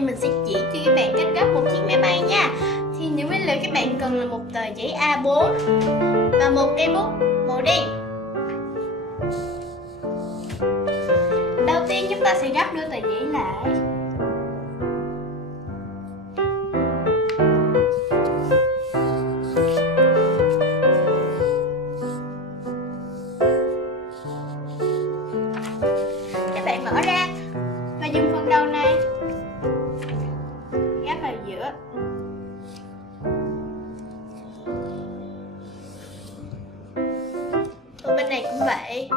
mình sẽ chỉ cho các bạn cách gấp một chiếc máy bay nha. Thì những nguyên liệu các bạn cần là một tờ giấy A4 và một cây bút màu đen. Đầu tiên chúng ta sẽ gấp đôi tờ giấy lại. Các bạn mở ra và dùng phần đầu này gắp vào giữa. Và bên này cũng vậy.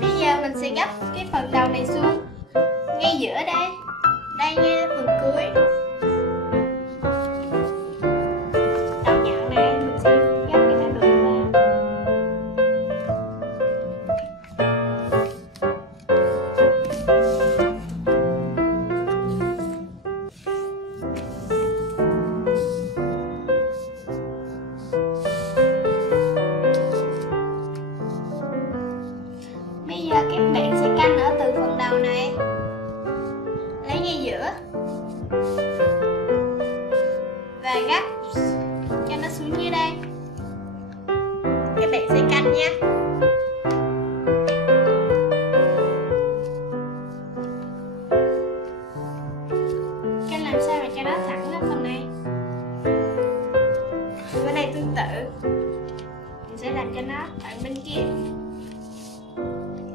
Bây giờ mình sẽ gấp cái phần đầu này xuống ngay giữa đây. Đây ngay phần cuối. Đầu nhọn này mình sẽ gấp cái nó đường vào. Bây giờ các bạn sẽ canh ở từ phần đầu này, lấy ngay giữa và gấp cho nó xuống dưới đây. Các bạn sẽ canh nha. Canh làm sao để cho nó thẳng lên phần này. Bên này tương tự, mình sẽ làm cho nó thẳng bên kia.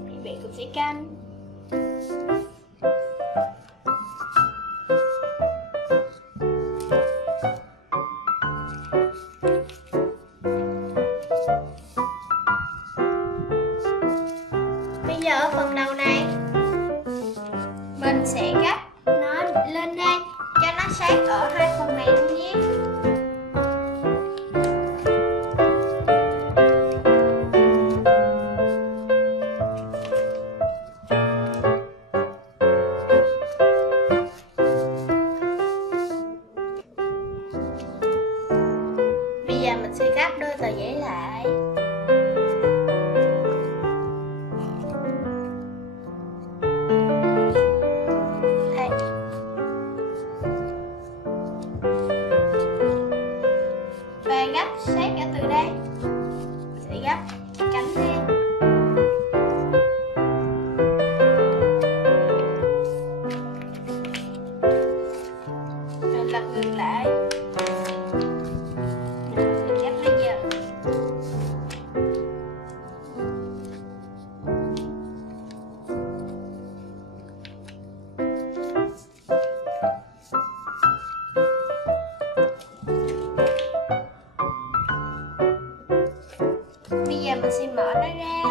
Các bạn cũng sẽ canh. Bây giờ ở phần đầu này mình sẽ gấp nó lên đây cho nó sát ở hai phần này luôn nhé. Bây giờ mình sẽ gấp đôi tờ giấy lại. Đây. Và gấp sát ở từ đây. Mình sẽ gấp cánh lên. Rồi lật ngược lại. Bây giờ mình sẽ mở nó ra.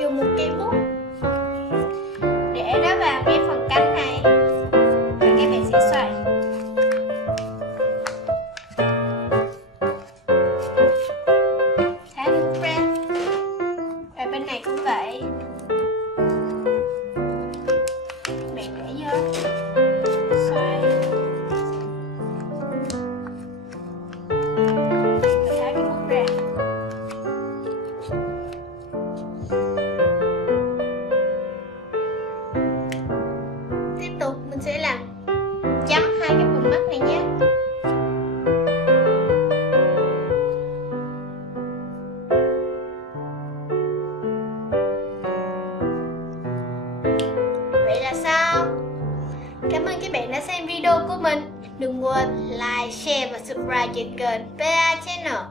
Dùng một cây bút để nó vào cái phần cánh này và các bạn sẽ xoay. Tháo cái bút ra. Và bên này cũng vậy. Xoay. Và tháo cái bút ra. Tiếp tục mình sẽ làm chấm hai cái phần mắt này nhé. Vậy là xong. Cảm ơn các bạn đã xem video của mình. Đừng quên like, share và subscribe cho kênh PA Channel.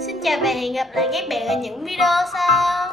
Xin chào và hẹn gặp lại các bạn ở những video sau.